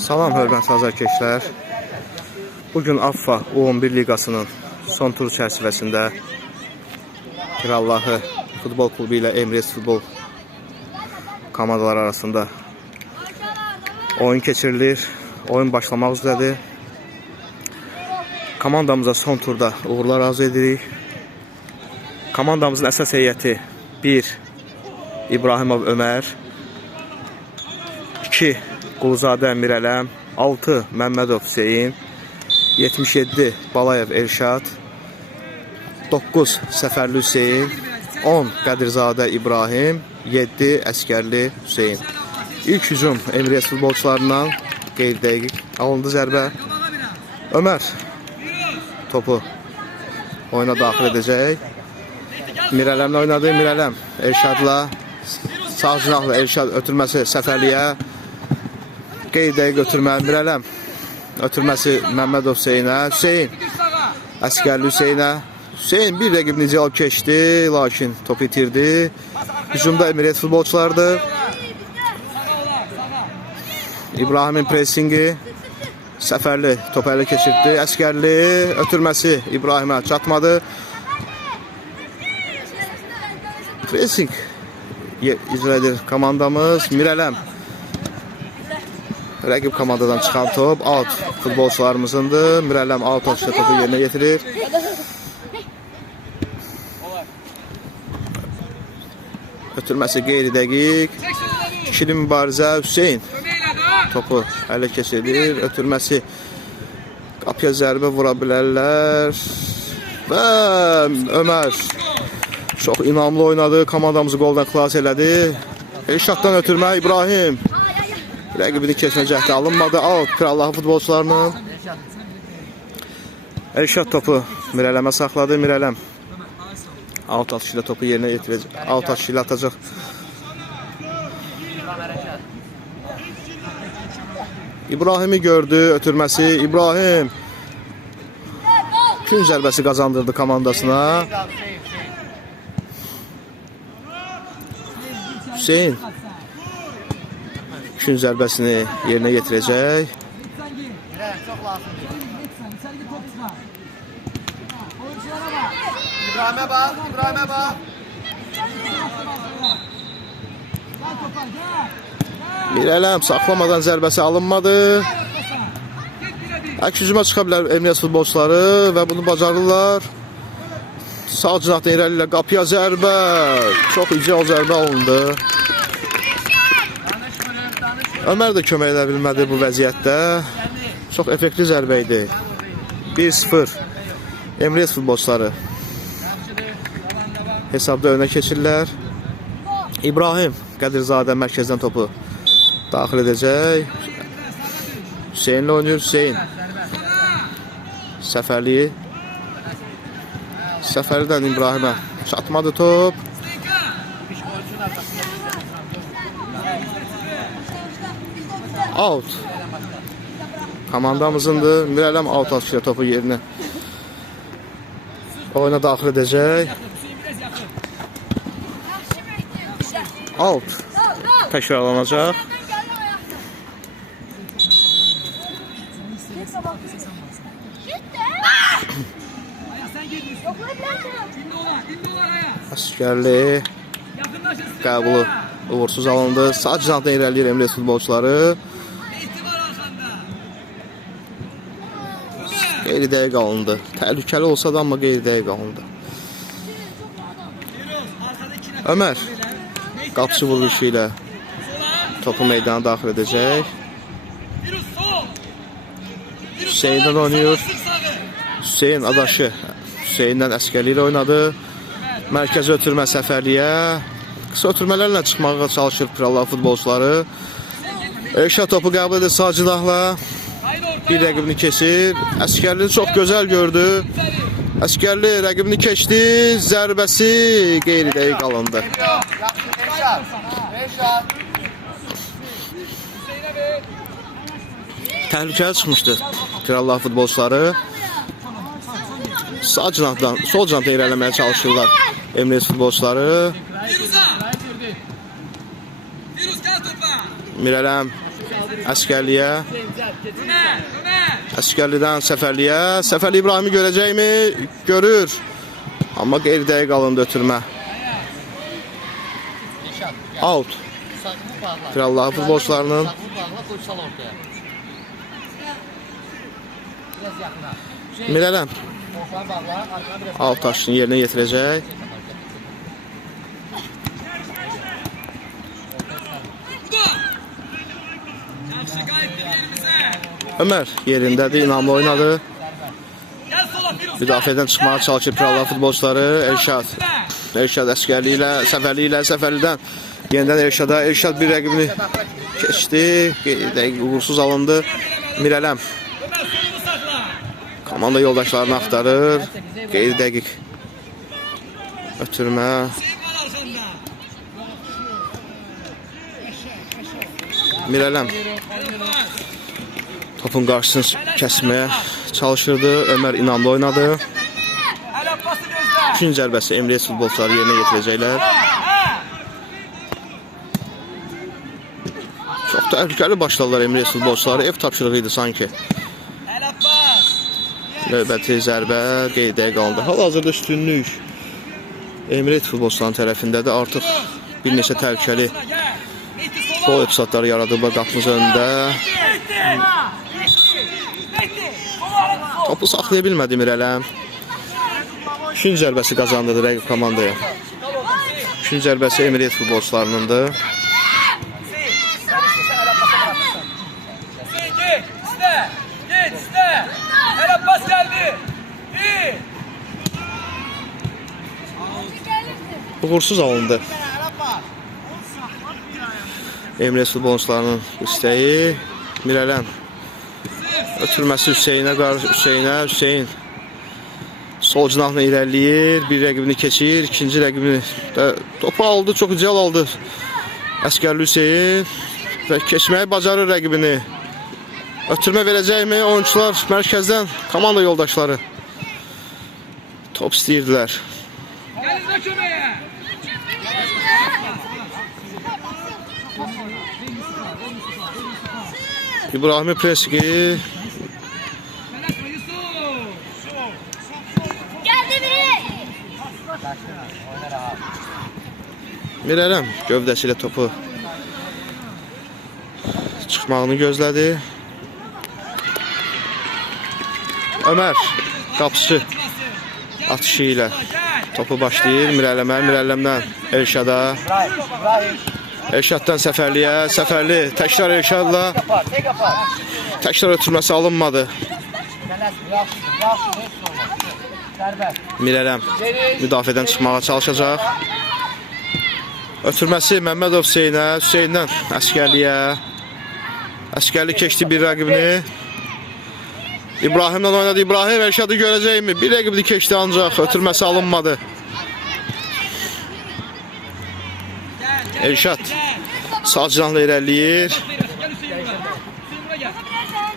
Salam hörmətli azarkeşlər. Bugün AFFA U11 liqasının son turu çərçivəsində Pirallahı futbol klubu ilə Emirates futbol komandaları arasında oyun keçirilir. Oyun başlamaq üzrədir. Komandamıza son turda uğurlar arzu edirik. Komandamızın əsas heyəti 1. İbrahimov Ömər, 2. Quluzadə Mirələm, 6. Məmmədov Hüseyin, 77. Balayev Elşad, 9. Səfərli Hüseyin, 10. Qədirzadə İbrahim, 7. Əskərli Hüseyin. İlk hücum Emirates futbolçularından qeyri-dəqiq alındı zərbə. Ömər topu oyuna daxil edəcək. Mirələmlə oynadı. Mirələm Elşadla sağ cinahla Elşad ötürməsi Səfərliyə. Qeyri-dəqiq ötürmə Mirələm. Ötürməsi Məmmədov Hüseynə. Hüseyin Əskərli Hüseynə. Hüseyin bir rəqib necə alıb keçdi, lakin topu itirdi. Hücumda Emirates futbolçulardır. İbrahimin presingi. Səfərli topu ələ keçirdi. Əskərli ötürməsi İbrahimə çatmadı. Pressing icra edir komandamız. Mirələm. Rəqib komandadan çıxan top out futbolçularımızındır. Mirələm out atışda topu yerinə getirir. Ötürməsi qeyri-dəqiq. İkili mübarizə. Hüseyin topu ələ keçirir. Ötürməsi qapıya zərbə vura bilərlər. Və Ömər çox inamlı oynadı. Komandamızı qoldan xilas elədi. Elşaddan ötürmə İbrahim. Rəqibini keçmə cəhdi alınmadı. Out Pirallahı futbolçularının. Elşad topu Mirələmə saxladı. Mirələm out atışı ilə topu yerinə yetirəcək. Out atışı ilə atacaq. İbrahimi gördü. Ötürməsi İbrahim. Gün zərbəsi qazandırdı komandasına. Hüseyin gün zərbəsini yerinə yetirəcək. İbrahimə bax, İbrahimə bax. Mirələm saxlamadan zərbəsi alınmadı. Əks hücuma çıxa bilər Emirates futbolçuları və bunu bacarırlar. Sağ cinahdan irəli ilə qapıya zərbə. Çox ideal zərbə alındı. Ömər də kömək edə bilmədi bu vəziyyətdə. Çox effektli zərbə idi. 1-0 Emirates futbolçuları hesabda önə keçirlər. İbrahim Qədirzadə mərkəzdən topu daxil edəcək. Hüseynlə oynayır. Hüseyin Səfərliyi. Səfərlidən İbrahimə çatmadı top. Out. Komandamızındır. Mirələm out atışıyla topu yerinə oyuna daxil edəcək. Out. Təkrarlanacaq. Əskərli qəbulu uğursuz alındı. Sağ cinahdan irəliləyir Emirates futbolçuları. Qeyri-dəqiq alındı. Təhlükəli olsa da amma qeyri-dəqiq alındı. Ömər qapısı vuruşu ilə topu meydana daxil edəcək. Hüseyin'dən oynayır. Hüseyin adaşı. Hüseyin'dən Əskərli ilə oynadı. Mərkəzi ötürmə Səfərliyə. Qısa ötürmələrlə çıxmağa çalışır Pirallah futbolçuları. Elşad topu qəbul edir sağ cinahla. Bir rəqibini keçir. Əskərli çox gözəl gördü. Əskərli rəqibini keçdi. Zərbəsi qeyri-dəqiq alındı. Təhlükəli çıxmışdı Pirallah futbolçuları. Sağ cinahdan, sol cinahdan irəliləməyə çalışırlar Emirates futbolçuları. Mirələm Əskərliyə. Əskərlidən Səfərliyə. Səfərli İbrahimi görəcəkmi? Görür. Amma qeyri-dəqiq alındı ötürmə. Out. Pirallahı futbolçularının. Mirələm. Alt taşını yerinə yetirəcək. Ömər yerindədir, inamlı oynadı. Müdafiədən çıxmağa çalışır Pirallah futbolçuları. Elşad Əskərli ilə, Səfərlidən yenidən Elşada. Elşad bir rəqibini keçdi. Uğursuz alındı. Mirələm. Komanda yoldaşlarını axtarır. Qeyri-dəqiq ötürmə. Mirələm topun qarşısını kəsməyə çalışırdı. Ömər inamlı oynadı. İkinci zərbəsi Emirates futbolçuları yerinə yetirəcəklər. Çox təhlükəli başladılar Emirates futbolçuları. Ev tapşırığı idi sanki. Növbəti zərbə qeydə qaldı. Hal-hazırda üstünlük Emirates futbolçularının tərəfindədir. Artıq bir neçə təhlükəli gol episodları yaradıblar qapımız önündə. Topu saxlaya bilmədi Mirələm. İkinci zərbəsi qazandırdı rəqib komandaya. İkinci zərbəsi Emirates futbolçularınındır. Uğursuz alındı. Emirates futbolçularının istəyi. Mirələm ötürməsi Hüseyn sol cinahla irəliyir, bir rəqibini keçir, ikinci rəqibini topu aldı, çox ideal aldı Əskərli Hüseyn və keçməyi bacarır rəqibini. Ötürmə verəcəkmi oyuncular mərkəzdən, komanda yoldaşları top istəyirdilər. İbrahim Preski Mirələm gövdəsi ilə topu çıxmağını gözlədi. Ömər qapısı atışı ilə topu başlayır Mirələmdən Elşada. Elşaddan Səfərliyə, Səfərli təkrar Elşadla təkrar ötürməsi alınmadı. Mirələm müdafiədən çıxmağa çalışacaq. Ötürməsi Məmmədov Hüseynə, Hüseyndən Əskərliyə. Əskərli keçdi bir rəqibini. İbrahimdən oynadı. İbrahim Elşadı görəcəkmi? Bir rəqibini keçdi ancaq ötürməsi alınmadı. Elşad sağ cinahla irəliyir.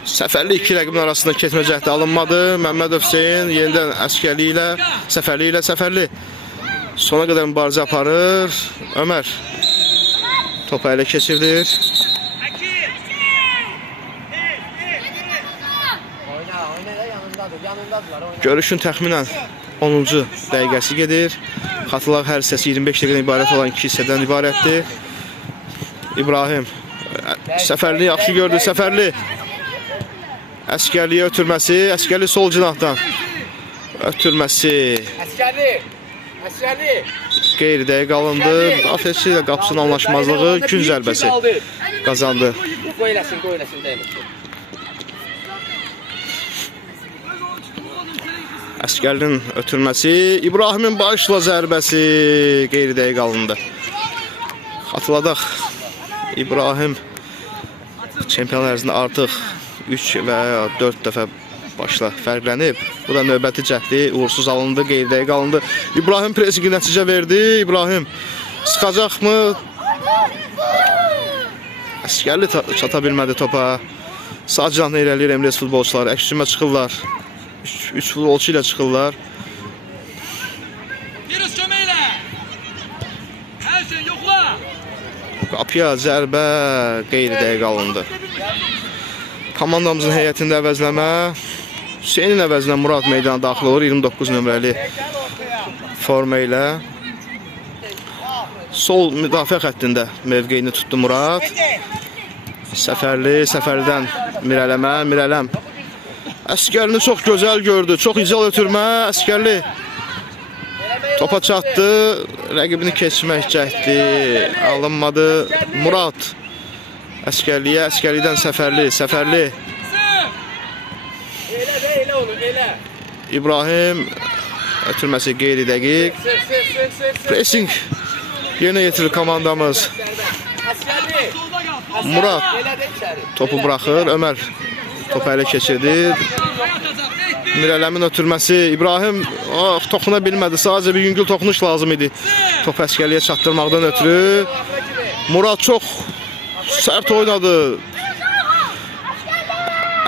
Səfərli iki rəqibin arasında keçmə cəhdi alınmadı. Məmmədov Hüseyn yenidən Əskərli ilə Səfərli sona qədər mübarizə aparır. Ömər topu ələ keçirdir. Görüşün təxminən 10-cu dəqiqəsi gedir. Xatırlar hər hissəsi 25 dəqiqədən ibarət olan 2 hissədən ibarətdir. İbrahim Səfərli yaxşı gördü. Səfərli Əskərliyə ötürməsi. Əskərli sol cinahdan ötürməsi. Əskərli Qeyri-dəqiq alındı. Afəçi ilə qapısının anlaşmazlığı gün zərbəsi qazandı. qoy eləsin deyil. Əskərlinin ötürməsi, İbrahimin başla zərbəsi qeyri-dəqiq alındı. Xatırladaq, İbrahim çempionlar ərzində artıq 3 və ya 4 dəfə başla fərqlənib. Bu da növbəti cəhdi, uğursuz alındı, qeyri-dəqiq alındı. İbrahim presi nəticə verdi. İbrahim sıxacaqmı? Əskərli çata bilmədi topa. Sağ cinahla irəliyir Emirates futbolçuları. Əksümə çıxırlar. 3 futbolçu ilə çıxırlar. Virüs köməklə. Hər şey yoxla. Qapıya zərbə qeyri-dəqiq alındı. Komandamızın heyətində əvəzləmə. Hüseynin əvəzinə Murad meydana daxil olur 29 nömrəli forma ilə. Sol müdafiə xəttində mövqeyini tutdu Murad. Səfərlidən Mirələm. Əskərini çox gözəl gördü. Çox ical ötürmə. Əskərli topa çatdı. Rəqibini keçmək cəhdi alınmadı. Murad Əskərliyə, Əskərlidən Səfərli. Elə olur, elə. İbrahim ötürməsi qeyri dəqiq. Pressing yerinə yetirir komandamız. Murad topu buraxır. Ömər topu ələ keçirdi. Mirələmin ötürməsi. İbrahim toxuna bilmədi. Sadəcə bir yüngül toxunuş lazım idi. Topu Əskərliyə çatdırmaqdan ötürü. Murad çox sərt oynadı.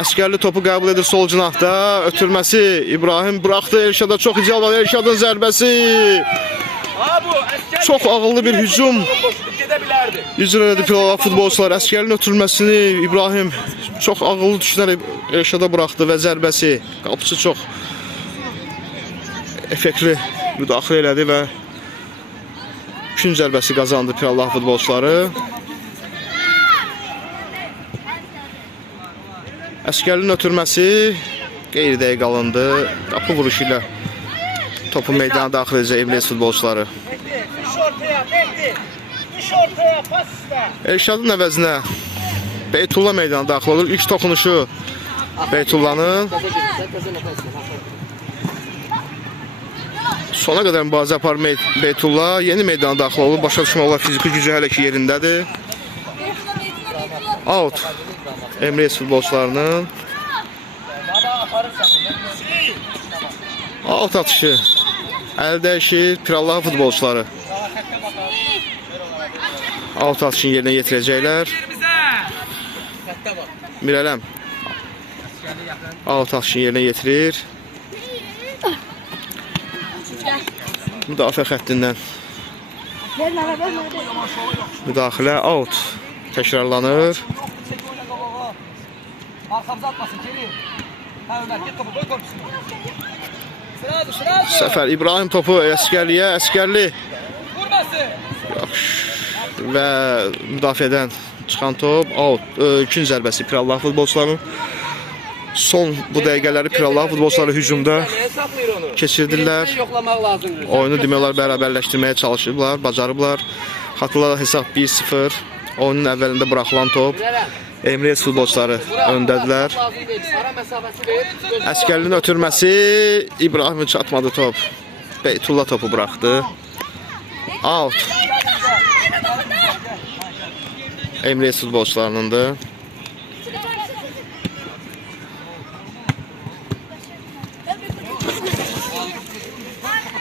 Əskərli topu qəbul edir sol cinahda. Ötürməsi İbrahim buraxdı. Elşada çox ical var. Elşadın zərbəsi. Çox ağıllı bir hücum icra edir Pirallahı futbolçular. Əskərlinin ötürməsini İbrahim çox ağıllı düşünərək Elşada buraxdı və zərbəsi. Qapıçı çox effektli müdaxilə elədi və ikinci zərbəsi qazandı Pirallahı futbolçuları. Əskərlinin ötürməsi qeyri dəqiq alındı. Qapı vuruşu ilə topu meydana daxil edəcək Emres futbolçuları. Elşadın əvəzinə Beytullah meydana daxil olur. İlk toxunuşu Beytullah'ın. Sona qədər mübarizə apar Beytullah. Yeni meydana daxil olur. Başa düşmək olar fiziki gücü hələ ki yerindədir. Out. Emres futbolçularının. Out atışı. Əl dəyişir Pirallahı futbolçuları. Out atışını yerinə yetirəcəklər. Mirələm. Out atışını yerinə yetirir. Müdafiə xəttindən müdaxilə out təkrarlanır. Səfər İbrahim topu Əskərliyə. Əskərli və müdafiədən çıxan top out. İkinci zərbəsi Pirallahı futbolçularının. Son bu dəqiqələri Pirallahı futbolçuları hücumda keçirdirlər. Oyunu demək olar bərabərləşdirməyə çalışıblar, bacarıblar. Xatırlar hesab 1-0. Oyunun əvvəlində buraxılan top. Emres futbolçuları öndədilər. Əskərlinin ötürməsi İbrahimin çatmadı top. Beytullah topu buraxdı. Out. Emres futbolçularınındır.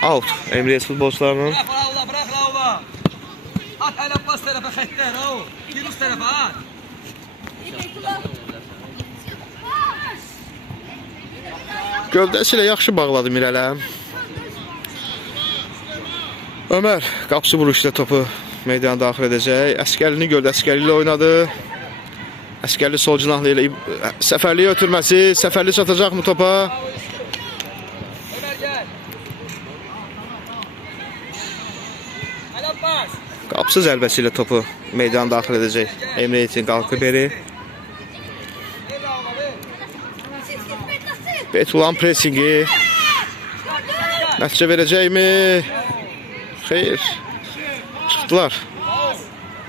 Out. Emres futbolçularının. Bırak Raula. At hele pas tarafa xətlər, o. Yunus tarafa at. Gövdəsi ilə yaxşı bağladı Mirələm. Ömər qapısı vuruşda topu meydana daxil edəcək. Əskərlini gördü, Əskərli ilə oynadı. Əskərli sol cinahlı ilə Səfərliyə ötürməsi. Səfərli çatacaqmı topa? Qapısı zərbəsi ilə topu meydana daxil edəcək Emre'nin qalxı beri. Beytullah'ın pressingi nəticə verəcəkmi? Xeyr. Çıxdılar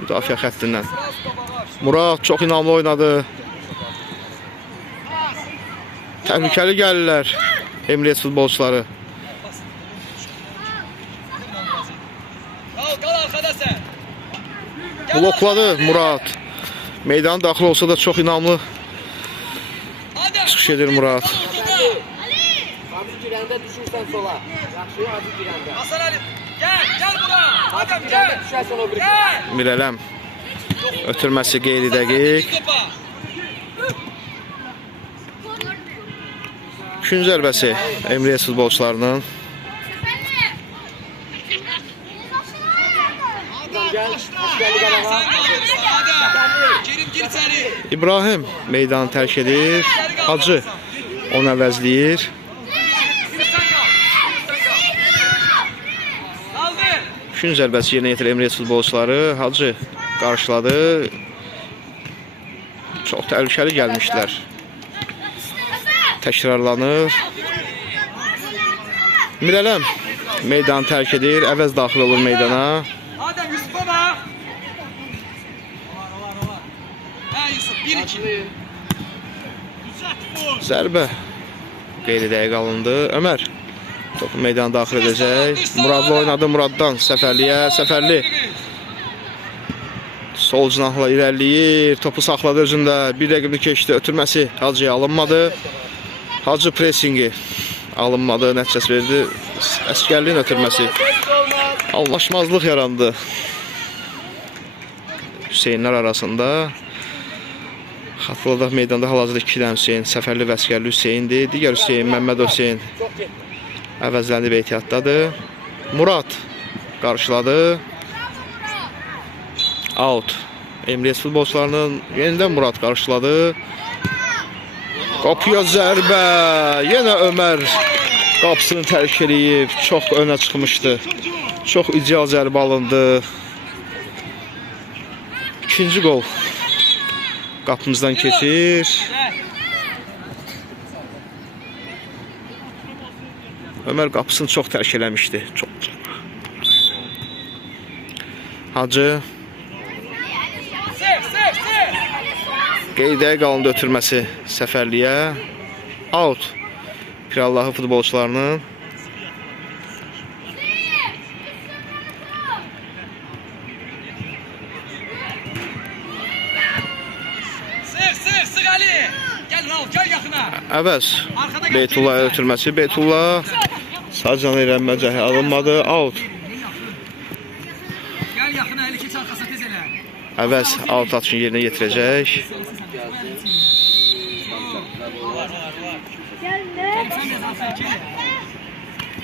müdafiə xəttindən. Murad çox inamlı oynadı. Təhlükəli gəlirlər Emres futbolçuları. Blokladı Murad. Meydana daxil olsa da çox inamlı çıxış edir Murad. Hacı girəndə düşürsən sola. Yaxşı, hacı girəndə. Hasan Ali, gel bura. Adam Girəndə gel. düşərsən o bir. Mirələm ötürməsi qeyri dəqiq. İkinci zərbəsi Emres futbolçularının. Gel, Əskərli qalağa. Kerim gir içeri. İbrahim meydanı tərk edir. Hacı onu əvəzləyir. Üçün zərbəsi yerinə yetirir Emirates futbolçuları. Hacı qarşıladı. Çox təhlükəli gəlmişlər. Təkrarlanır. Mirələm meydanı tərk edir. Əvəz daxil olur meydana. Adəm Yusuf'a bak. Yusuf 1-2. Zərbə qeyri-dəqiq alındı. Ömər topu meydana daxil edəcək. Muradlı oynadı. Muraddan Səfərliyə. Səfərli sol cinahla irəliləyir. Topu saxladı özündə. Bir rəqibini keçdi. Ötürməsi Hacıya alınmadı. Hacı presingi alınmadı. Nəticəsi verdi. Əskərliyin ötürməsi. Anlaşmazlıq yarandı Hüseynlər arasında. Xatırladaq meydanda hal-hazırda 2 dənə Hüseyn, Səfərli və Əskərli Hüseyndir. Digər Hüseyn, Məmmədov Hüseyn əvəzlənib ehtiyatdadır. Murad qarşıladı. Out. Emirates futbolçularının yenidən Murad qarşıladı. Qapıya zərbə. Yenə Ömər qapısını tərk edib. Çox önə çıxmışdı. Çox ideal zərbə alındı. İkinci gol. Qapımızdan keçir. Ömər qapısını çox tərk eləmişdi. Çox. Hacı qeyri-dəqiq alındı ötürməsi Səfərliyə. Out. Pirallahı futbolçularının. Sık Ali. Gel Rauf gel yakına. Əvəz. Beytullah'a ötürməsi. Beytullah Sarcan'a irənmə cəhi alınmadı. Out. Gel yakına 52 çarkası tez elə. Əvəz out atışını yerinə yetirəcək.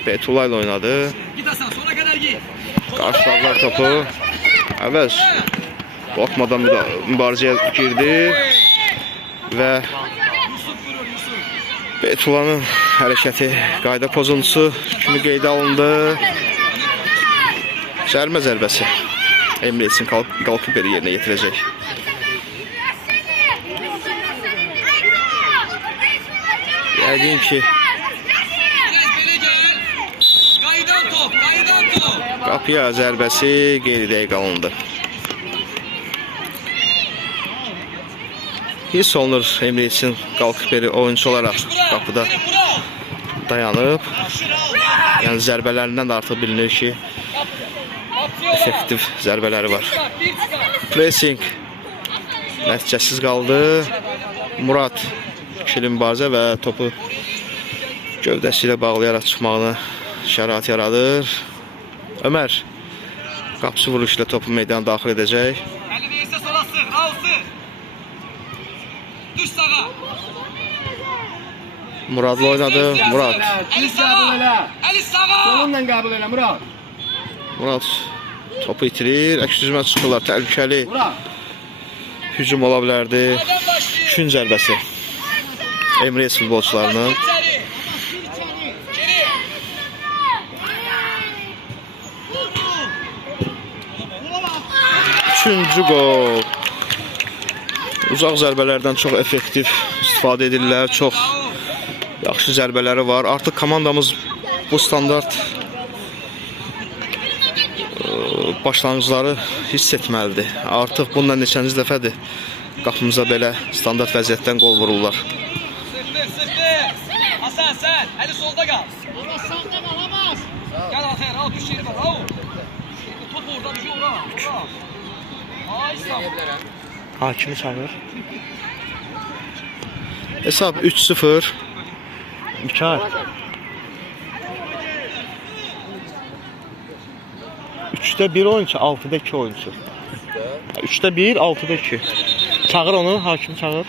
Beytullah ilə oynadı. Git Hasan sonra kadar git. Qarşıladılar topu. Əvəz qorxmadan mübarizəyə girdi və Beytullah'ın hərəkəti qayda pozuntusu kimi qeydə alındı. Cərimə zərbəsi Emirates'in qalxıb beri yerinə yetirəcək. Yəqin ki qapıya zərbəsi qeyri-dəqiq alındı. Hiss olunur Emirates'in qalxıb beri oyuncu olaraq qapıda dayanıb. Yəni zərbələrindən də artıq bilinir ki effektiv zərbələri var. Pressing nəticəsiz qaldı. Murad ikili mübarizə və topu gövdəsi ilə bağlayaraq çıxmağına şərait yaradır. Ömər qapısı vuruşu ilə topu meydana daxil edəcək. Əli versə sola sıx, Rauf sıx. Düş sağa. Muradlı oynadı. Murad. Əli sağa. Əli sağa. Solunla qəbul elə Murad. Murad topu itirir. Əks hücuma çıxırlar. Təhlükəli Murad. hücum ola bilərdi. Üçün zərbəsi Emirates futbolçularının. Üçüncü gol. Uzaq zərbələrdən çox effektiv istifadə edirlər. Çox yaxşı zərbələri var. Artıq komandamız bu standart başlanğıcları hiss etməlidir. Artıq bundan neçənci dəfədir qapımıza belə standart vəziyyətdən qol vururlar. Hasan sen, Əli solda qal. Gel Hasan, Rauf düş yeri var, Rauf. Top orada düşüyor, Rauf. Ay sağ. Hakimi çağır. Hesab 3-0. Mikael. 3'te 1 oyuncu, 6'da 2 oyuncu. 3'te 1, 6'da 2. Çağır onu, hakim çağır.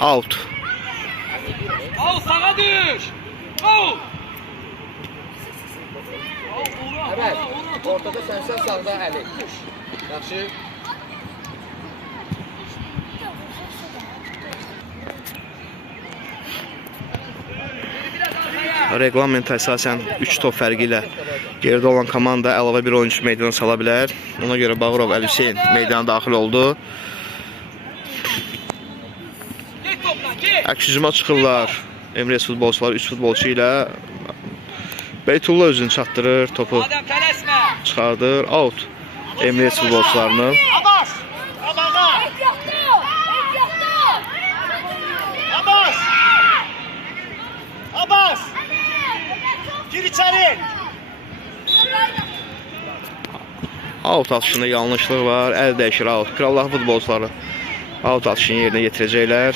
Out. Rauf sağa düş. Rauf. Evet. Ortada sənsən, sağda Əli. Yaxşı. Reqlament əsasən 3 top fərqi ilə yerdə olan komanda əlavə bir oyuncu meydana sala bilər. Ona görə Bağırov Əli Hüseyn meydana daxil oldu. Əks hücuma çıxırlar Emres futbolçuları 3 futbolçu ilə. Beytullah özünü çatdırır, topu çıxardır, out Emres futbolçularının. Abbas! Abbas! Abbas! Gir içeri! Out atışında yanlışlıq var, əl dəyişir out. Krallah futbolçuları out atışını yerinə yetirəcəklər.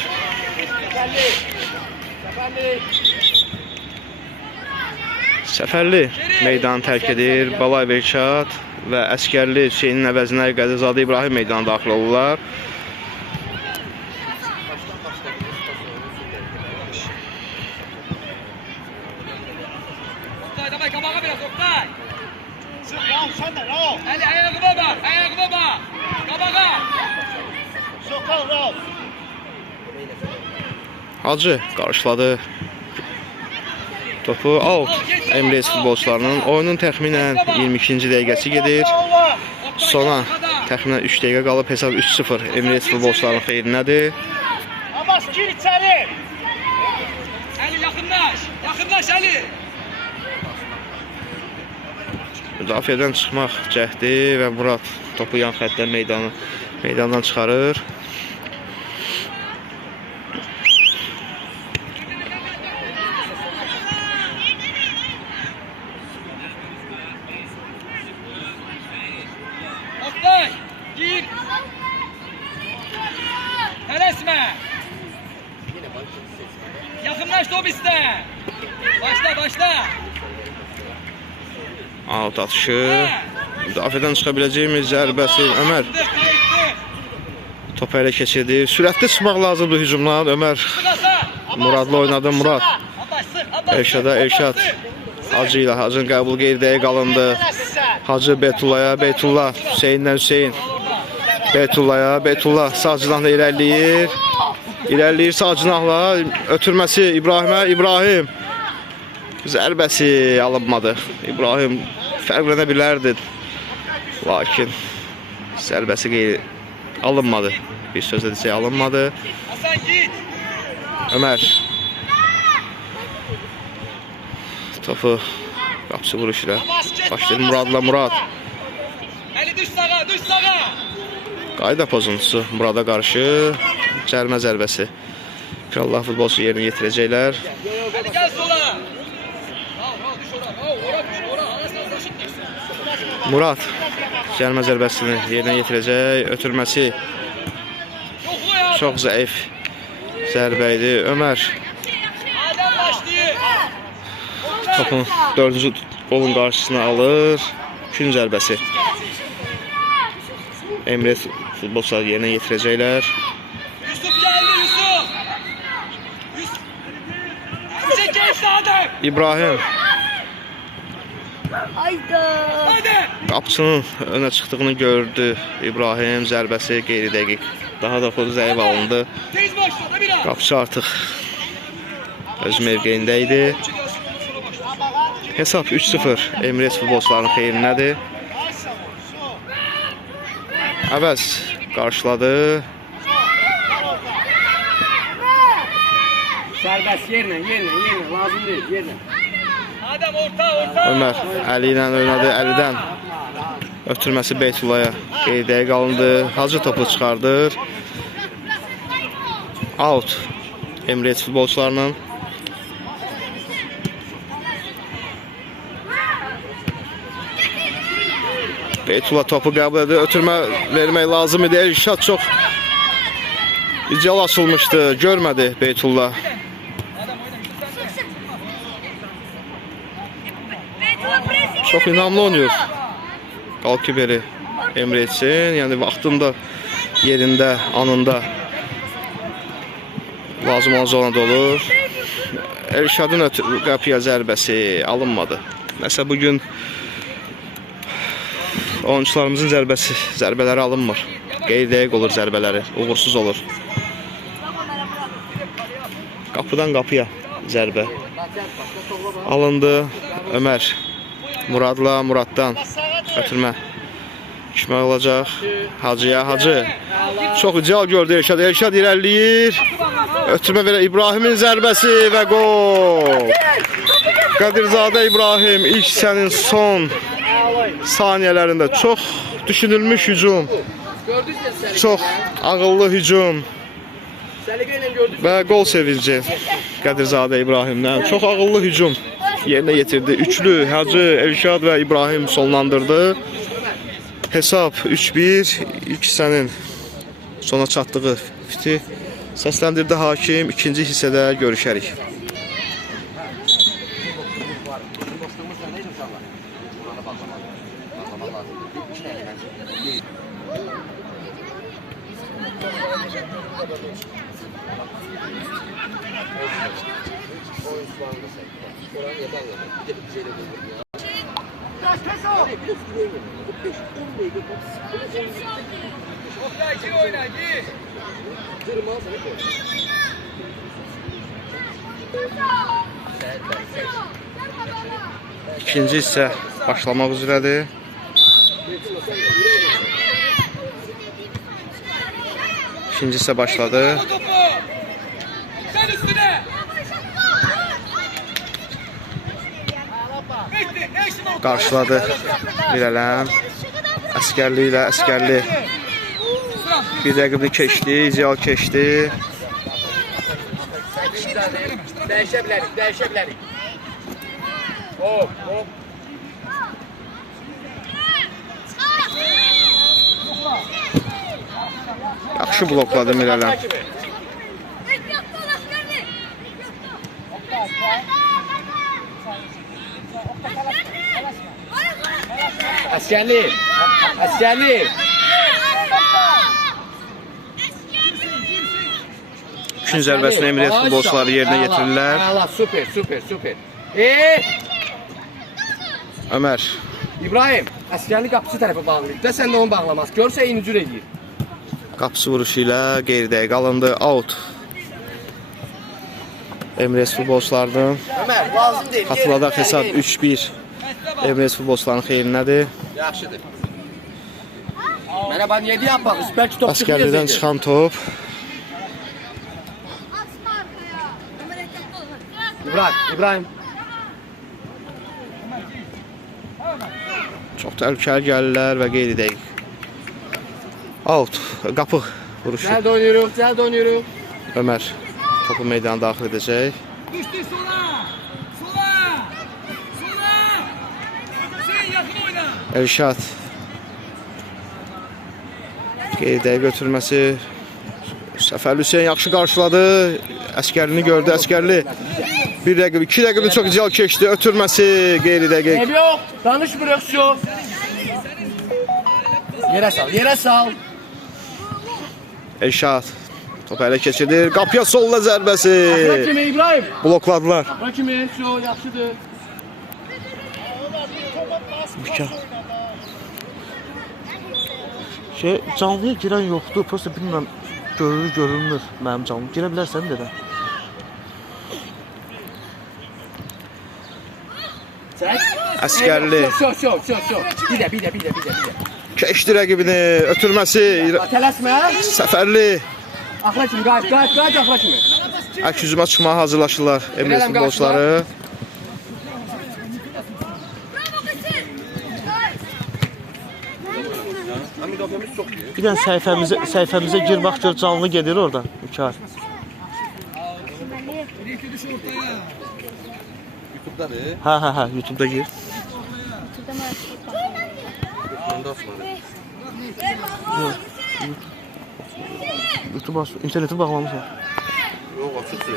Səfərli meydanı tərk edir. Balayev Elşad və Əskərli Hüseynin əvəzinə Qədirzadə İbrahim meydana daxil olurlar. Sıklan sen de Rauf! Ali ayağıma bak, ayağıma bak. Kabağa. Sokal Rauf! Hacı qarşıladı. Topu out Emres futbolçularının. Oyunun təxminən 22-ci dəqiqəsi gedir. Sona təxminən 3 dəqiqə qalıb, hesab 3-0 Emres futbolçularının xeyrinədir. Abbas gir içeri! Ali yakınlaş, yakınlaş Ali. Müdafiədən çıxmaq cəhdi və Murad topu yan xəttdən meydandan çıxarır. Oktay, gir. Tələsmə. Yakınlaş top iste. Başla. Out atışı. Müdafiədən çıxa biləcəyimiz zərbəsi Ömər topu ələ keçirdi. Sürətli çıxmaq lazımdır hücumdan. Ömər Muradla oynadı. Murad Elşada, Elşad Hacı ilə Hacının qəbulu qeyri-dəqiq qalındı. Hacı Beytullah'a, Beytullah Hüseyndən Hüseyin Beytullah'a, Beytullah sağ cinahla irəliləyir sağ cinahla, ötürməsi İbrahimə, İbrahim zərbəsi alınmadı. İbrahim fərqlənə bilərdi, lakin zərbəsi alınmadı. Bir sözlə desək alınmadı. Hasan git. Ömər topu qapısı vuruş ilə başlayır Muradla. Murad Ali düş sağa, düş sağa. qayda pozuntusu Murada qarşı cərmə zərbəsi. Krallah futbolçu yerinə yetirəcəklər. Ali gel sola. Düş ora. Murad cərmə zərbəsini yerinə yetirəcək. Ötürməsi çox zəif zərbə idi. Ömər Adem başlayır. topun 4-cü qolun qarşısına alır. Kün zərbəsi. Emres futbolçuları yerinə yetirəcəklər. Yusuf geldi, Yusuf. Çekil Adem. İbrahim Haydi. qapısının önə çıxdığını gördü. İbrahim zərbəsi qeyri-dəqiq. Daha da xodu zəif alındı. Tez başla da biraz. Qapıcı artıq öz mövqeyində idi. Hesab 3-0 Emres futbolçularının xeyrinədir. Əvəz qarşıladı. Serbest yerine lazım değil yerine. Adem orta. Ömər Əli ilə oynadı. Əlidən ötürməsi Beytullah'a qeyri-dəqiq alındı. Hacı topu çıxardır. Out Emres futbolçularının. Beytullah topu qəbul edir. Ötürmə vermək lazım idi. Elşad çox ideal açılmışdı. Görmədi Beytullah. Çox inamlı oynuyor. Qalkiberi Emre'sin. Yəni vaxtında, yerində, anında lazım olan zonada olur. Elşadın qapıya zərbəsi alınmadı. Nəsə bugün oyuncularımızın zərbələri alınmır. Qeyri-dəqiq olur zərbələri, uğursuz olur. Qapıdan qapıya zərbə. Alındı. Ömər. Muradla Muraddan ötürmə. Düşmək olacaq. Hacıya Hacı. Çox ideal gördü Elşad. Elşad irəliləyir. Ötürmə verə İbrahimin zərbəsi və gol. Qədirzadə İbrahim ilk sənin son saniyələrində çox düşünülmüş hücum. Çox ağıllı hücum. Və gol sevinci Qədirzadə İbrahimdən. Çox ağıllı hücum yerinə yetirdi. Üçlü Hacı, Elşad və İbrahim sonlandırdı. Hesab 3-1. İlk hissənin sona çatdığı fiti səsləndirdi hakim. İkinci hissədə görüşərik. Oktay gir oyna gir. İkinci hissə başlamaq üzrədir. İkinci hissə başladı. Sen üstüne. Qarşıladı Bilələn. Əskərli ilə Əskərli. Bir rəqibini keçdi, ideal keçdi. Dəyişə bilərik, dəyişə bilərik. Hop, hop. Yaxşı blokladı Bilələn. Əskərli, əskərli. Üçün zərbəsini Emniyet futbolçuları yerinə yetirirlər. Əla, super, super, super. Ömər. İbrahim, əskərli qapısı tərəfə bağlayır. De sən də onu bağlamaz. Görsə eyni cür edir. Qapısı vuruşu ilə qeyri-dəqiq qalındı. Out. Emniyet futbolçularının Ömər, lazım deyil. xatırladaq hesab 3-1. Emniyet futbolçularının xeyrinədir. Yaxşıdır. Mənə bax 7 yap bax, bəlkə top çıxmıyor. Əskərlidən çıxan top. İbrahim. Çox təhlükəli gəlirlər və qeyri-dəqiq. Out. Qapı vuruşu. Cəld oynayırıq. Ömər topu meydana daxil edəcək. Düşdü sola. Sola. Sola. Sen yakın oyna. Elşad. Qeyri-dəqiq götürməsi. Səfərli Hüseyin yaxşı qarşıladı. Əskərlini gördü. Əskərli. Bir rəqib, iki rəqibi çox ideal keçdi. Ötürməsi qeyri-dəqiq. Ev yox, danışmırıq şu. Yerə sal. Elşad topu ələ keçirdir. Qapıya solla zərbəsi. Bırak kimi İbrahim. Blokladılar. Bırak kimi, şu yaxşıdır. Canlıya girən yoxdur. Prosta bilmirəm, görünmür mənim canım. Girə bilərsən dedə. Əskərli. Bir də. Keçdi rəqibini. Ötürməsi. Tələsmə. Səfərli. Axıra kimi, qayıt axıra kimi. Ək hücuma çıxmağa hazırlaşırlar Emniyet futbolçuları. Bir dənə səhifəmizə gir, bax gör canlı gedir orada. Mükar. Hə, YouTube'da gir. YouTube'a interneti bağlamışam. Yox, açıqdır.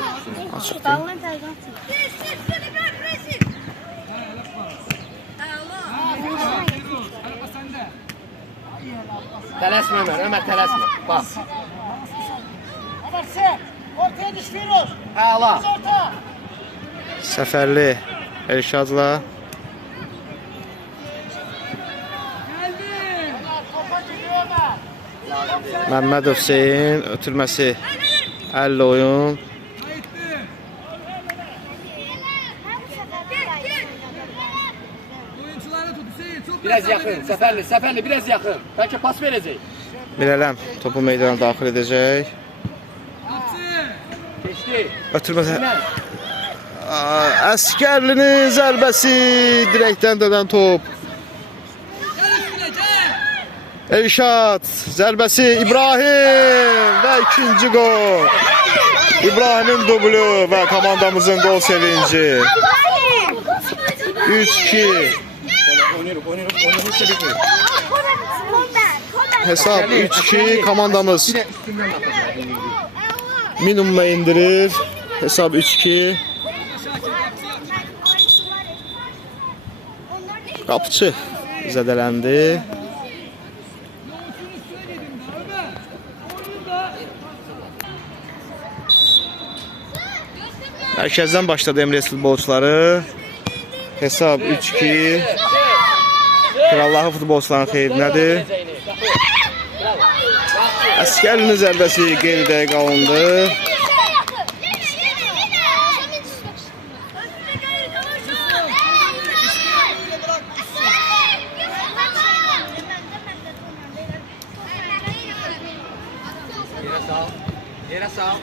Açıqdır. Bağlan telefon. Tələsmə Ömər, tələsmə. Bax. Ömer sen. Ortaya düş Firoz. Əla. Orta. Səfərli Elşadla. Topa giriyor Ömer. Məmmədov Hüseyin ötürməsi 50 oyun. Biraz yaxın. Səfərli biraz yaxın. Bəlkə pas verəcək. Mirələm topu meydana daxil edəcək. Keçdi. Ötürməsə. Mən. Əskərlinin zərbəsi, direkdən dönən top. Elşad zərbəsi İbrahim və ikinci gol. İbrahimin dublu və komandamızın gol sevinci. 3-2. Hesab 3-2, komandamız minimuma indirir. Hesab 3-2. Qapıçı zədələndi. Mərkəzdən başladı Emres futbolçuları. Hesab 3-2. Krallahı futbolçuların xeyrinədir. Əskərlinin zərbəsi geridə qalındı. Yerə sal.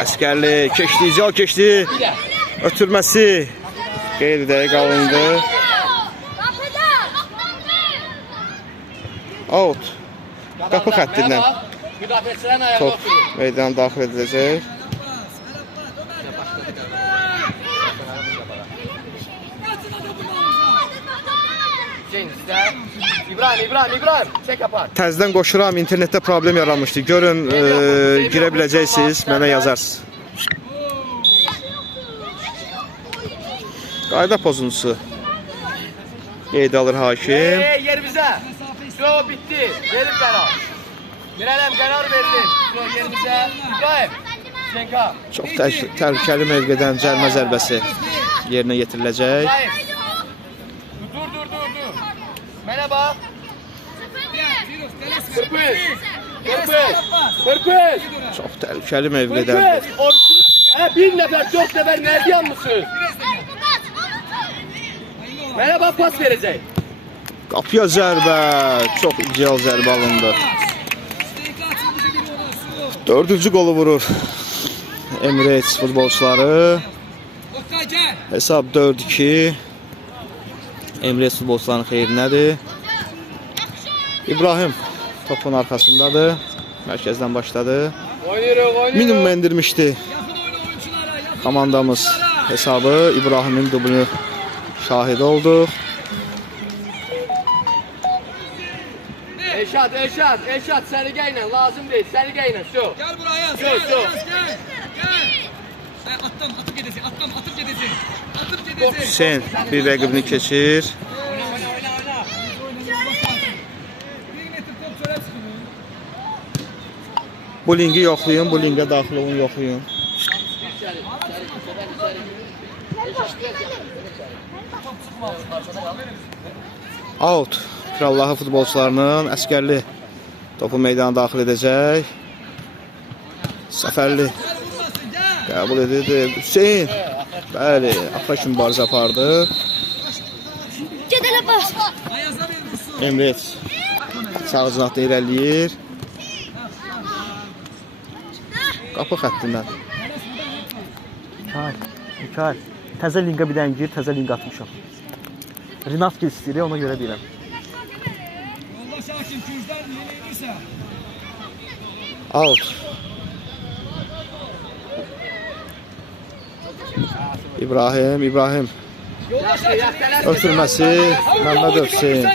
Əskərli keçdi, icra keçdi. Ötürməsi geridə qalındı. Out. Qapı xəttindən Müdafiəçilərin ayaqda top oturur. meydana daxil ediləcək. İbrahim, çək apar. Təzədən qoşuram, internetdə problem yaranmışdı. Görün, girə biləcəksiniz, mənə yazarsınız. Qayda pozuntusu. Qeyd alır hakim. Yerimizə. Sıra bitdi. Verin qərar. Mirələm qərar verilir. Sıra yerimizə. İbrahim. Zenka. Çox təhlükəli mövqedən cəlmə zərbəsi yerinə yetiriləcək. İbrahim. Dur. Mənə bax. Pırpız. Çox təhlükəli mövqedən. Bir nəfər, 4 nəfər nədir yanmışsınız? Mənə bax pas verəcək. Qapıya zərbə, çox ideal zərbə alındı. 4-cü qolu vurur Emirates futbolçuları. Hesab 4-2. Emirates futbolçuların xeyrinədir. İbrahim topun arxasındadır. Mərkəzdən başladı. Minimum endirmişdi komandamız hesabı. İbrahimin dublunu şahid olduq. Elşad, səliqə ilə, lazım deyil, səliqə ilə, şu. Gel buraya. Gel. Atıp gidesin. Hüseyin bir rəqibini keçir. Bir metre top çöre çıkıyor. Bu linki yoxlayın, bu linkə daxil olun, yoxlayın. Out. Krallahı futbolçularının Əskərli topu meydana daxil edəcək. Səfərli qəbul edildi. Hüseyin. Bəli, axıra kimi mübarizə apardı. Gedələ bax. Emret sağ cinahda irəliyir. Qapı xəttindən. Mikael. Təzə linka bir dənə gir, təzə link atmışam. Rinat istəyir, ona görə deyirəm. Allah şakin küzler yenilirse. Out. İbrahim. Ötürməsi Məmməd Hüseyin.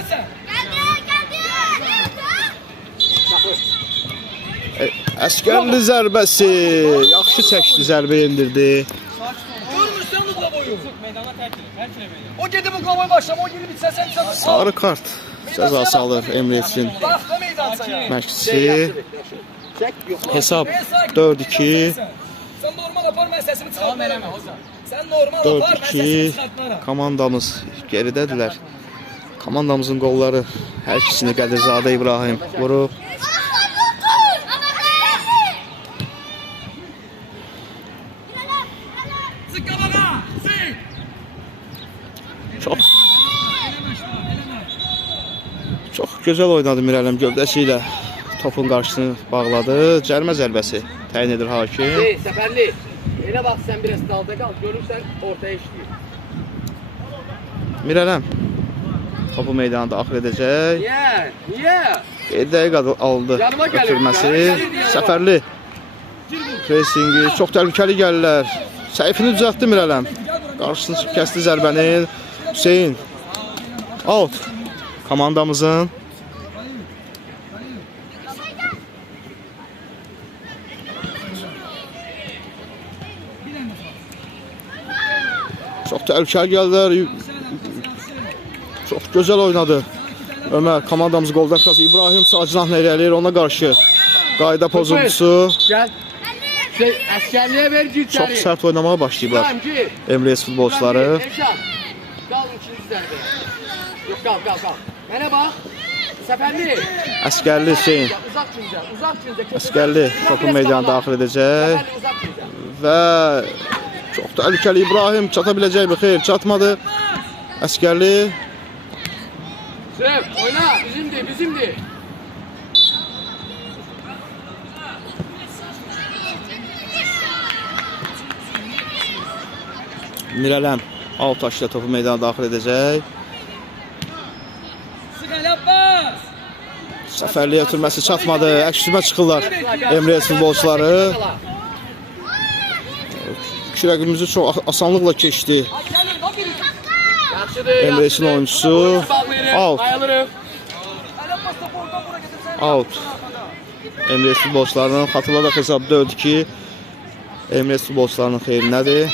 Əskərli zərbəsi. Yaxşı çəkdi, zərbə endirdi. Görmürsən bu qavoyu. Meydana tərk edin. O gedib bu qavoyu başlama, o gedib bitsə sən çatır. Sarı kart cəzası alır Emret'in Bax da meydança ya. məşqçisi. Hesab 4-2. Sen normal apar, mən səsimi çıxartmaram. Sen normal apar, mən səsimi 4-2. çıxartmaram. Komandamız geridədirlər. Komandamızın qolları hər ikisini Qədirzadə İbrahim vurub. gözəl oynadı Mirələm, gövdəsi ilə topun qarşısını bağladı. Cərimə zərbəsi təyin edir hakim. Hey, Səfərli. Elə bax sən biraz dalda qal, görürsən ortaya işləyir. Mirələm topu meydana daxil edəcək. Niyə? 7 dəqiqə aldı Yanıma gəlir, ötürməsi. yanıma gəlir. Səfərli presingi çox təhlükəli gəlirlər. Səhifini düzəltdi Mirələm. Qarşısını kəsdi zərbənin. Hüseyn out komandamızın. Çox təhlükəli gəldilər. Çox gözəl oynadı. Ömər komandamız qol dəfəsi İbrahim Sacınahla irəliləyir ona qarşı. Qayda pozuntusu. Gəl. Əsgərliyə ver gir Çox içəri. sərt oynamağa başlayıblar Tamam, gir. Emreys futbolçuları. Elşan, qal ikinci zərbə. Yox, qal. Mənə bax. Səfərli. Əskərli Hüseyn. Uzaq küncə. Əskərli topu meydana daxil edəcək. Səfərli, uzaq küncə. Və çox təhlükəli İbrahim çata biləcəkmi? Xeyr, çatmadı. Əskərli Sırf, oyna. Bizimdir. Mirələm Altaş ilə topu meydana daxil edəcək. Sıqal Abbas. Səfərliyə ötürməsi çatmadı. Əksümə çıxırlar Emreys futbolçuları. İki rəqibimizi çox asanlıqla keçdi. Yaxşıdır. Emreysin oyuncusu out. Ayılırıq. Out. Emreys futbolçularının xatırladaq hesabda öldü ki Emreys futbolçularının xeyrinədir.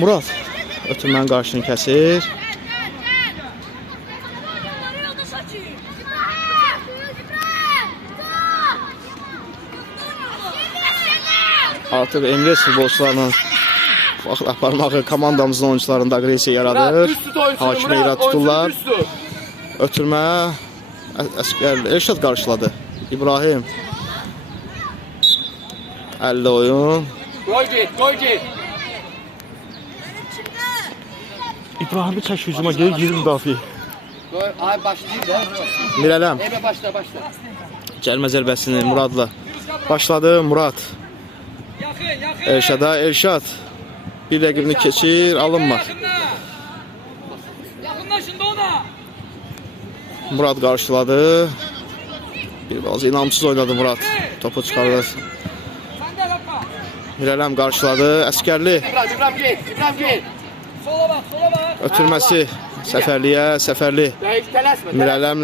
Murad ötürmənin qarşısını kəsir. Artıq Emreys futbolçularının aparmağı komandamızın oyuncularında aqressiya yaradır. Hakimə irad tuturlar. Ötürmə Əskərli Elşad qarşıladı. İbrahim 50 oyun. Gol get. İbrahim çək hücuma geri müdafiə. Ay başlayır da. Mirələm Evə başla. gəlmə zərbəsini Muradla başladı. Murad Yaxın. Elşada Elşad bir rəqibini keçir, alınma. Yaxınlaşın da ona. Murad qarşıladı. Bir bazı inamsız oynadı Murad. Topu çıxarır. Sən də Rabba. Mirələm qarşıladı. Əskərli İbrahim get. Sola bax. ötürməsi Səfərli. Dəqiq tələsmə. Mirələm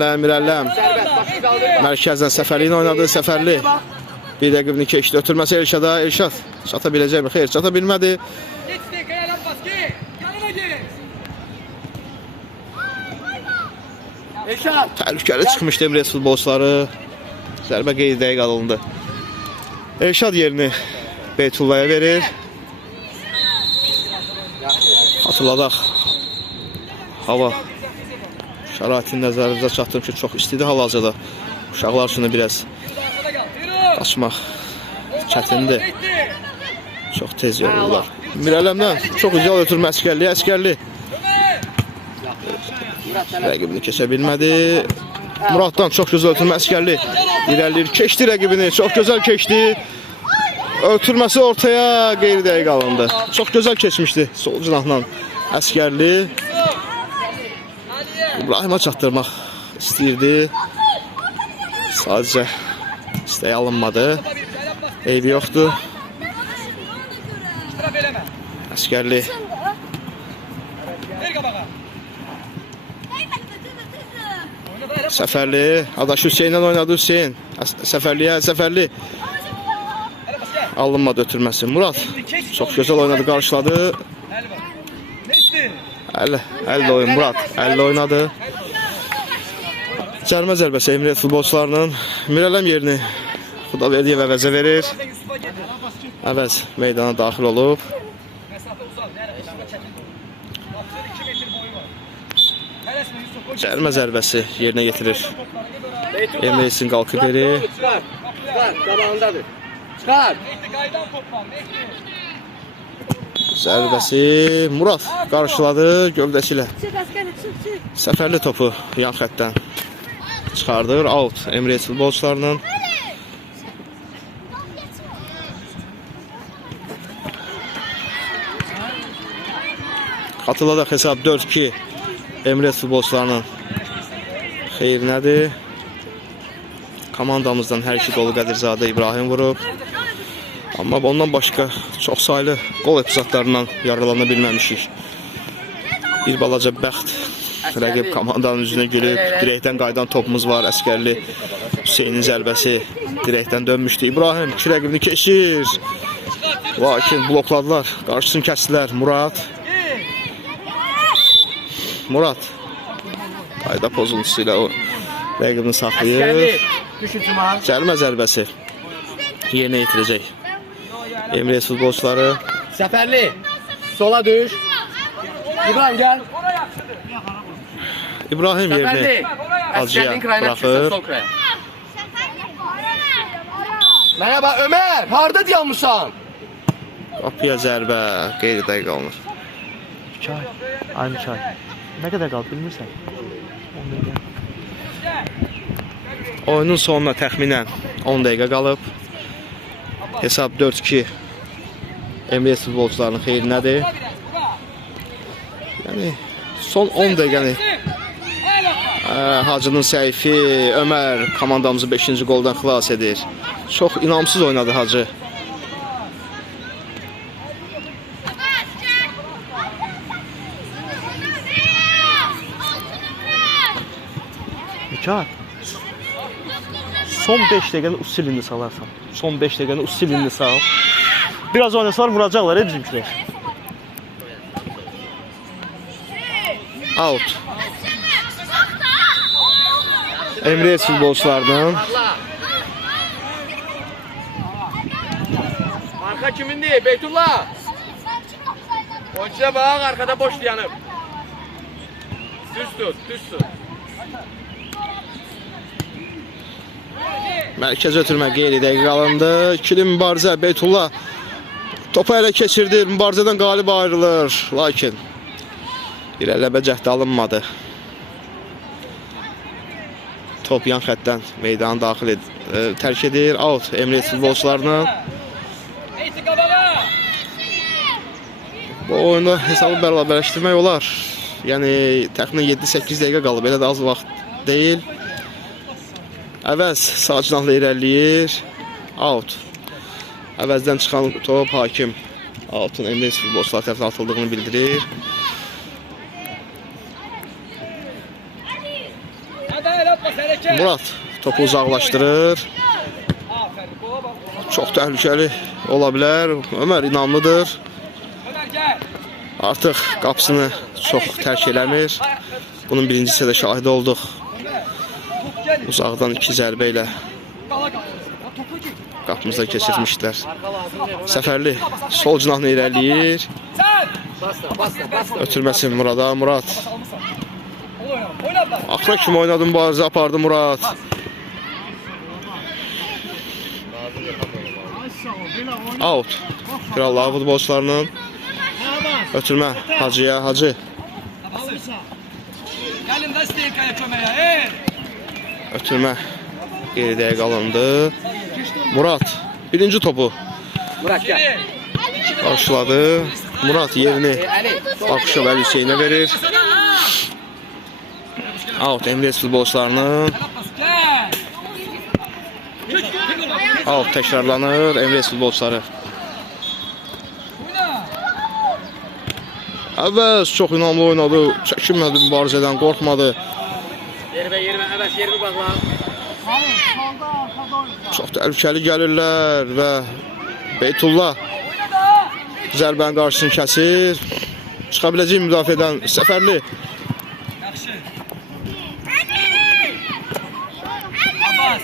Sərbəst, başı qaldırma. mərkəzdən Səfərli ilə oynadı. Səfərli bir rəqibini keçdi. Ötürməsi Elşada. Elşad çata biləcəkmi? Xeyr, çata bilmədi. Geç Sıqal Abbas, get. Yanına get. Elşan. Təhlükəli çıxmışdı Emreys futbolçuları. Zərbə qeyd dəqiq alındı. Elşad yerini Beytullaya verir. Hatırladaq. Hava şəraitini nəzərinizə çatdırım ki, çox istidir hal-hazırda. Uşaqlar üçün biraz Arkada qal. Yürü. qaçmaq çətindir. Çox tez yorulurlar. Mirələmdən çox güzel ötürmə Əskərli. Rəqibini keçə bilmədi. Muraddan çox gözəl ötürmə Əskərli. İrəliyir, keçdi rəqibini, çox gözəl keçdi. Ötürməsi ortaya qeyri dəqiq alındı. Çox gözəl keçmişdi sol cinahla Əskərli. İbrahimə çatdırmaq istəyirdi. Sadəcə istəyi alınmadı. Eybi yoxdur. İtiraf eləmə. Əskərli Ver qabağa. Səfərli, adaşı Hüseynlə oynadı Hüseyn. Səfərli. Alınmadı ötürməsi. Murad çox gözəl oynadı, qarşıladı. Əli var. Ne istəyir? 50 oyun Murad, 50 oynadı. Cərimə zərbəsi Emreys futbolçularının. Mirələm yerini Xudaverdiyeva əvəzə verir. Əvəz meydana daxil olub. Məsafə uzaq. Məsafə çətin. Baksana 2 metr boyu var. Tələsmə Yusuf. Cərimə zərbəsi yerinə yetirir. Emreysin qalxı beri. Çıxar, qabağındadır. Çıxar. Mehdi qaydan toplan. Mehdi. Zərbəsi Murad qarşıladı gövdəsi ilə. Çık askeri çık çık. Səfərli topu yan xəttdən çıxardır. Out Emirates futbolçularının. Xatırladaq hesab 4-2 Emirates futbolçularının xeyrinədir. Komandamızdan hər iki qolu Qədirzadə İbrahim vurub. Amma ondan başqa çox saylı qol epizodlarından yararlana bilməmişik. Bir balaca bəxt rəqib komandanın üzünə gülüb. Dirəkdən qaydan topumuz var. Əskərli Hüseynin zərbəsi dirəkdən dönmüşdü. İbrahim iki rəqibini keçir. Lakin blokladılar. Qarşısını kəsdilər. Murad qayda pozuntusu ilə o rəqibini saxlayır. Düşün Cuma. Cərimə zərbəsi yerinə yetirəcək Emirates futbolçuları. Səfərli. Sola düş. İbrahim gəl. İbrahim Səfərli. yerini Hacıya Əskərin krayına buraxır. çıxırsan sol kraya. Mənə bax Ömər, harda dayanmışsan? Qapıya zərbə qeyridə qalmır. Çay. Aynı çay. Ne kadar kaldı bilmirsən? 10 dəqiqə. Oyunun sonuna təxminən 10 dəqiqə qalıb. Hesab 4-2 Emirates futbolçularının xeyrinədir. Yəni son 10 dəqiqəni Hacının səhvi Ömər komandamızı 5-ci qoldan xilas edir. Çox inamsız oynadı Hacı. Mükar. Son 5 dəqiqəni usilini salarsan. Son 5 dəqiqəni usilini sal. Biraz oynasalar vuracaqlar bizimkiler. Out. Emirates futbolçularının Arka kimindir? Beytullah. Oyuncuya bak, arkada boş yanıp. Düz tut, düz tut. mərkəz ötürmə qeyri-də qalındı. İkili mübarizə Beytullah topu ələ keçirdi. Mübarizədən qalib ayrılır. Lakin irəliləmə cəhdi alınmadı. Top yan xəttdən meydanı daxil tərk edir. Out Emirates futbolçularının. Mehdi qabağa. Bu oyunda hesabı bərabərləşdirmək olar. Yəni təxminən 7-8 dəqiqə qalıb. Belə də az vaxt deyil. Əvəz sağ cinahla irəliləyir. Out. Əvəzdən çıxan top hakim. Out'un Emirates futbolçular tərəfindən atıldığını bildirir. Hadi el atma Sereke. Murad topu uzaqlaşdırır. Aferin. Kola bak. Çox təhlükəli ola bilər. Ömər inamlıdır. Ömer gel. Artıq qapısını çox tərk eləmir. Bunun birinci hissədə şahidi olduq. Top gel. Uzaqdan 2 zərbə ilə Qala qapısı. Ya topu git. qapımıza keçirmişlər. Səfərli sol cinahla irəliləyir. Sen. Ötürməsi Murada. Murad Salmışsan. Oyna. Oynadılar. axıra kimi oynadı, mübarizə apardı Murad. Out. Krallar futbolçularının ötürmə Hacıya. Hacı Gelin desteğin kaya kömeğe. Hey. ötürmə qeyridə qalındı. Murad birinci topu Murat gel. Geri. qarşıladı. Murad yerini Ali. Bakışov Əli Hüseynə verir. Out Emirates futbolçularının. Gel. Out təkrarlanır Emirates futbolçuları. Oyna. Əvəz çox inamlı oynadı. Çəkinmədi mübarizədən, qorxmadı. Yerime, evet yerime bak lan. Çox təhlükəli gəlirlər və Beytullah zərbənin qarşısını kəsir. Çıxa biləcək müdafiədən Səfərli. Yaxşı. Abbas.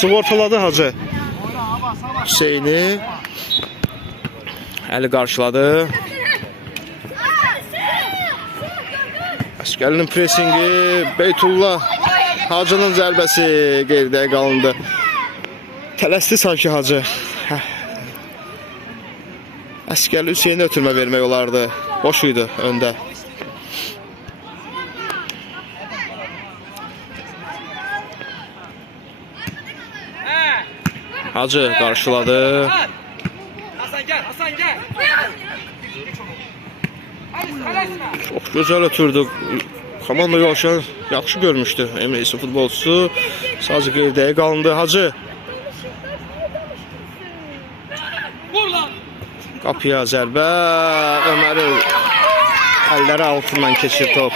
Sığortaladı Hacı. Hüseyni. Əli qarşıladı. Əskərlinin presingi. Beytullah. Hacının zərbəsi qeyridə qalındı. Tələsdi sanki Hacı. Əskərli Hüseyin ötürmə vermək olardı. Boş idi öndə. Hacı qarşıladı. Hasan gel, Hasan gel. Çox gözəl ötürdü. Komanda yolşan yaxşı görmüşdü. Emre'si futbolçusu. Sadəcə qeydəyə qalındı. Hacı. Vur lan. Qapıya zərbə. Öməri əlləri altından keçir top.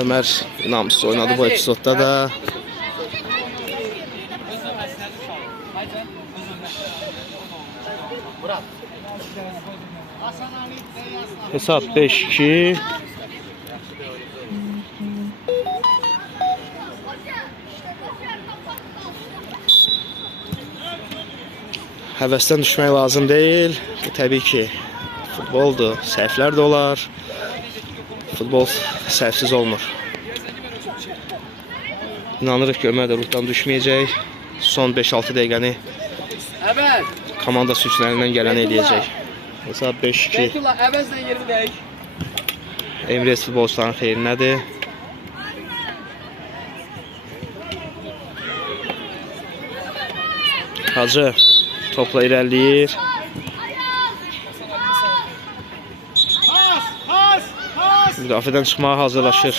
Ömər inamsız oynadı bu epizodda da. Hesab 5-2. Həvəsdən düşmək lazım deyil. Bu təbii ki, futboldur, səhvlər də olar. Futbol səhvsiz olmur. İnanırıq ki, Ömər də ruhdan düşməyəcək. Son 5-6 dəqiqəni komandası üçün əlindən gələni eləyəcək. Hesab 5-2. Beytullah əvəzlə yerini dəyiş. Emres futbolçuların xeyrinədir. Hacı topla irəliyir. Müdafiədən çıxmağa hazırlaşır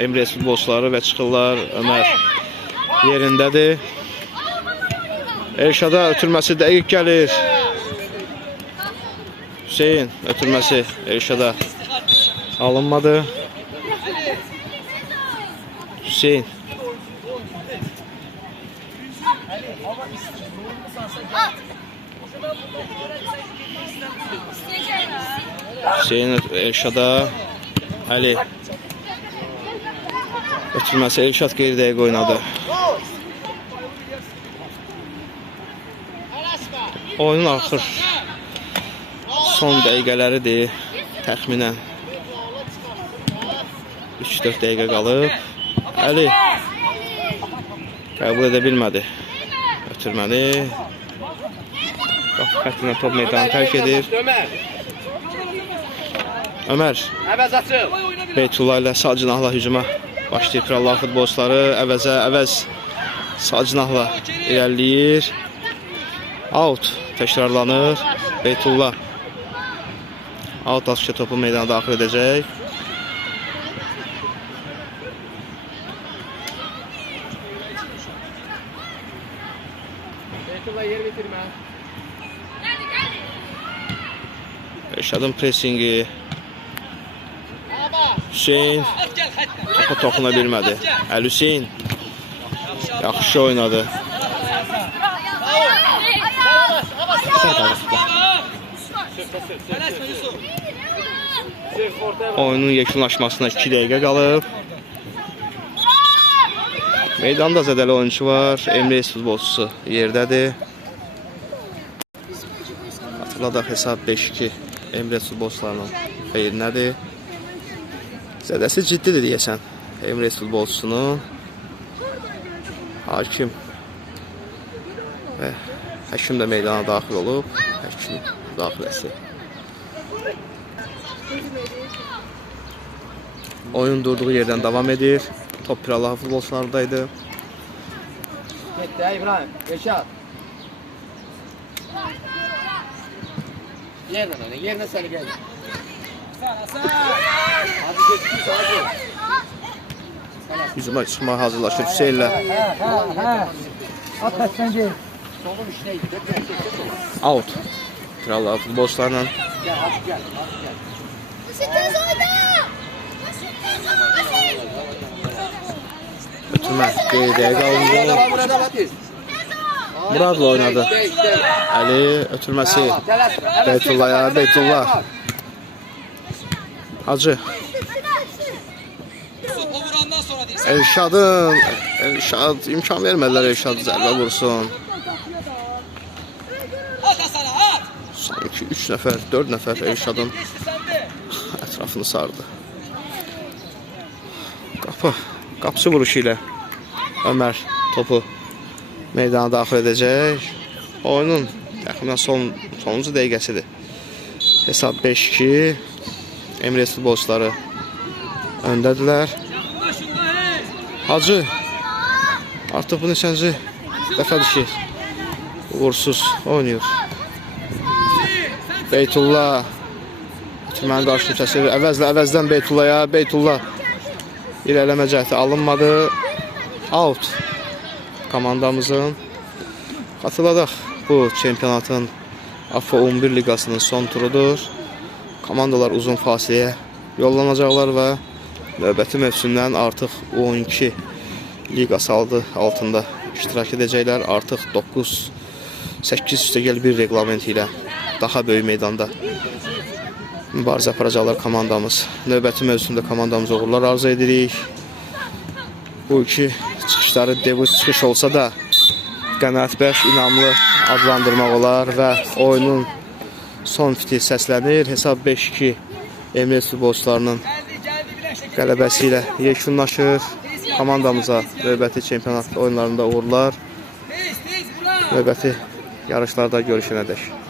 Emres futbolçuları və çıxırlar. Ömər yerindədir. Elşada ötürməsi dəqiq gəlir. Hüseyin ötürməsi Elşada alınmadı. Hüseyin. Hüseyin Elşada. Ali. Ötürməsi Elşad qeyri dəqiq oynadı. Oyunun axır son dəqiqələridir. Təxminən 3-4 dəqiqə qalıb. Əli qəbul edə bilmədi ötürməni. Qapı xəttindən top meydanı tərk edir. Ömər Beytullah ilə sağ cinahla hücuma başlayıb Pirallah futbolçuları. Əvəz sağ cinahla irəliləyir. Out təkrarlanır. Beytullah out atışca topu meydana daxil edəcək. Beytullah yeri bitirmə. Elşadın presingi. Hüseyin topa toxuna bilmədi. Əli Hüseyin yaxşı oynadı. Oyunun yekunlaşmasına 2 dəqiqə qalıb. Meydanda zədəli oyuncu var. Emres futbolçusu yerdədir. Hatırladaq hesab 5-2 Emres futbolçularının xeyrinədir. Zədəsi ciddidir deyəsən Emres futbolçusunun. Hakim və Həkim də meydana daxil olub. Həkim daxiləsi. Oyun durduğu yerdən davam edir. Top Pirallah futbolçularındaydı. Getdi İbrahim. Reşat. Yerlə oyna. Yerinə səni gəlir. Hadi geçsin sana gel. Hücuma çıxmağa hazırlaşır Hüseynlə. At kaçtan gel. Solun işine gitti. Out. Pirallah futbolçularla. Gel hadi gel. Hadi gel. Ötürmə qeydiyə qalındı. Burada Batiz. Muradla oynadı. Əli ötürməsi. Beytullah'a. Beytullah. Hacı. Topu vurandan sonra deyirsən. Elşad imkan vermədilər Elşad zərbə vursun. At Hasan'a at. Sanki 3 nəfər, 4 nəfər Elşadın ətrafını sardı. Qapısı vuruşu ilə Ömər topu meydana daxil edəcək. Oyunun təxminən sonuncu dəqiqəsidir. Hesab 5-2. Emirates futbolçuları öndədirlər. Hacı artıq bu neçənci dəfədir ki, uğursuz oynayır. Beytullah Türkmənin qarşını kəsir. Əvəzdən Beytullah'a. Beytullah irələmə cəhdi alınmadı. Out komandamızın. Xatırladaq, bu çempionatın AFFA 11 liqasının son turudur. Komandalar uzun fasiləyə yollanacaqlar və növbəti mövsümdən artıq 12 liqası altında iştirak edəcəklər. Artıq 9-8 üstəgəl bir reqlament ilə daha böyük meydanda mübarizə aparacaqlar komandamız. Növbəti mövsümdə komandamıza uğurlar arzu edirik. Bu iki çıxışları debut çıxış olsa da qənaətbəxş, inamlı adlandırmaq olar və oyunun son fiti səslənir. Hesab 5-2 Emirates futbolçularının qələbəsi ilə yekunlaşır. Komandamıza növbəti çempionat oyunlarında uğurlar. Növbəti yarışlarda görüşənədək.